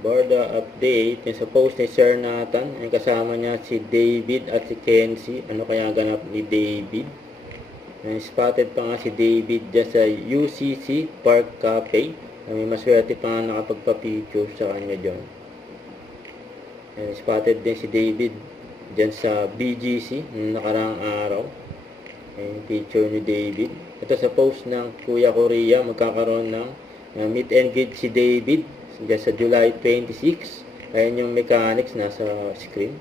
Borda update. Yung sa post ni Sir Nathan, ay kasama niya si David at si Kenzie. Ano kaya ganap ni David? Spotted pa nga si David dyan sa UCC Park Cafe. May maswerte pa nga nakapagpa-picture sa kanya dyan. Spotted din si David dyan sa BGC noong nakaraang araw. Yung picture ni David. Ito sa post ng Kuya Korea, magkakaroon ng meet and greet si David dyan sa July 26. Ayan yung mechanics nasa screen.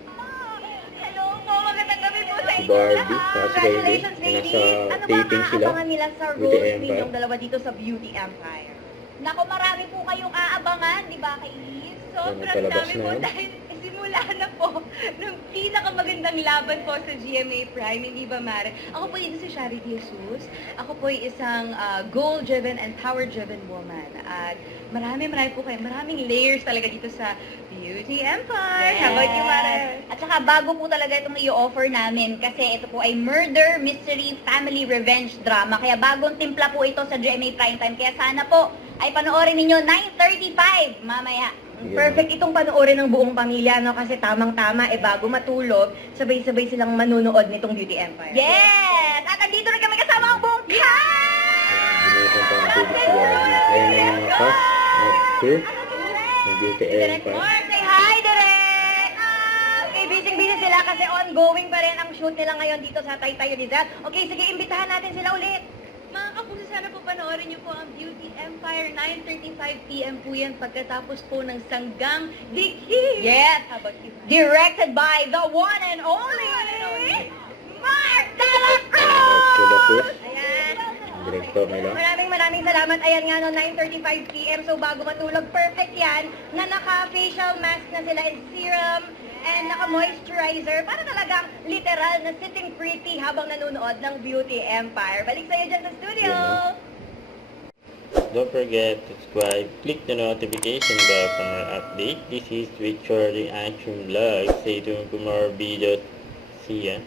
Hello po, magandang gabi po sa Si inyo Barbie, lahat. saka si Kylie. Congratulations, baby. Nasa Ano ba taping sila. aabangan nila sa Beauty roles Empire. ninyong dalawa dito sa Beauty Empire? Nako, marami po kayong aabangan, di ba, Kainis? Sobrang palabas dami na po yan. dahil simula na po ng pinakamagandang laban po sa GMA Prime, hindi ba, Mare? Ako po dito si Shari Jesus. Ako po ay isang goal-driven and power-driven woman. At maraming layers talaga dito sa Beauty Empire. Yes. How about you, Mare? At saka bago po talaga itong i-offer namin kasi ito po ay murder, mystery, family, revenge drama. Kaya bagong timpla po ito sa GMA Primetime. Kaya sana po ay panoorin ninyo 9:35 mamaya. Yeah. Perfect itong panoorin ng buong pamilya, no? Kasi tamang-tama, bago matulog, sabay-sabay silang manunood nitong Beauty Empire. Yes! At andito na kami kasama ang buong Ginutan pa ng tubig si Barbie. Ayan na yung mga cast at crew ng Beauty Direct Empire. Mark, say hi, Direk! Okay, busy-busy sila kasi ongoing pa rin ang shoot nila ngayon dito sa Taytay Rizal. Okay, sige, imbitahan natin sila ulit. Mga kapuso, sana po panoorin niyo po ang Beauty Empire. 9:35 PM po yan pagkatapos po ng Sanggang Dikhi. Yes! How about you? Directed by the one and only Mark De La Mark De La Cruz. Ayan. Director nila. Maraming salamat. Ayan nga no, 9:35 PM. So bago matulog, perfect yan na naka-facial mask na sila and serum and naka-moisturizer para talagang literal na sitting pretty habang nanonood ng Beauty Empire. Balik sa'yo dyan sa studio! Don't forget to subscribe, click the notification bell for more update. This is Victoria Action Vlog. Stay tuned for more videos. See ya.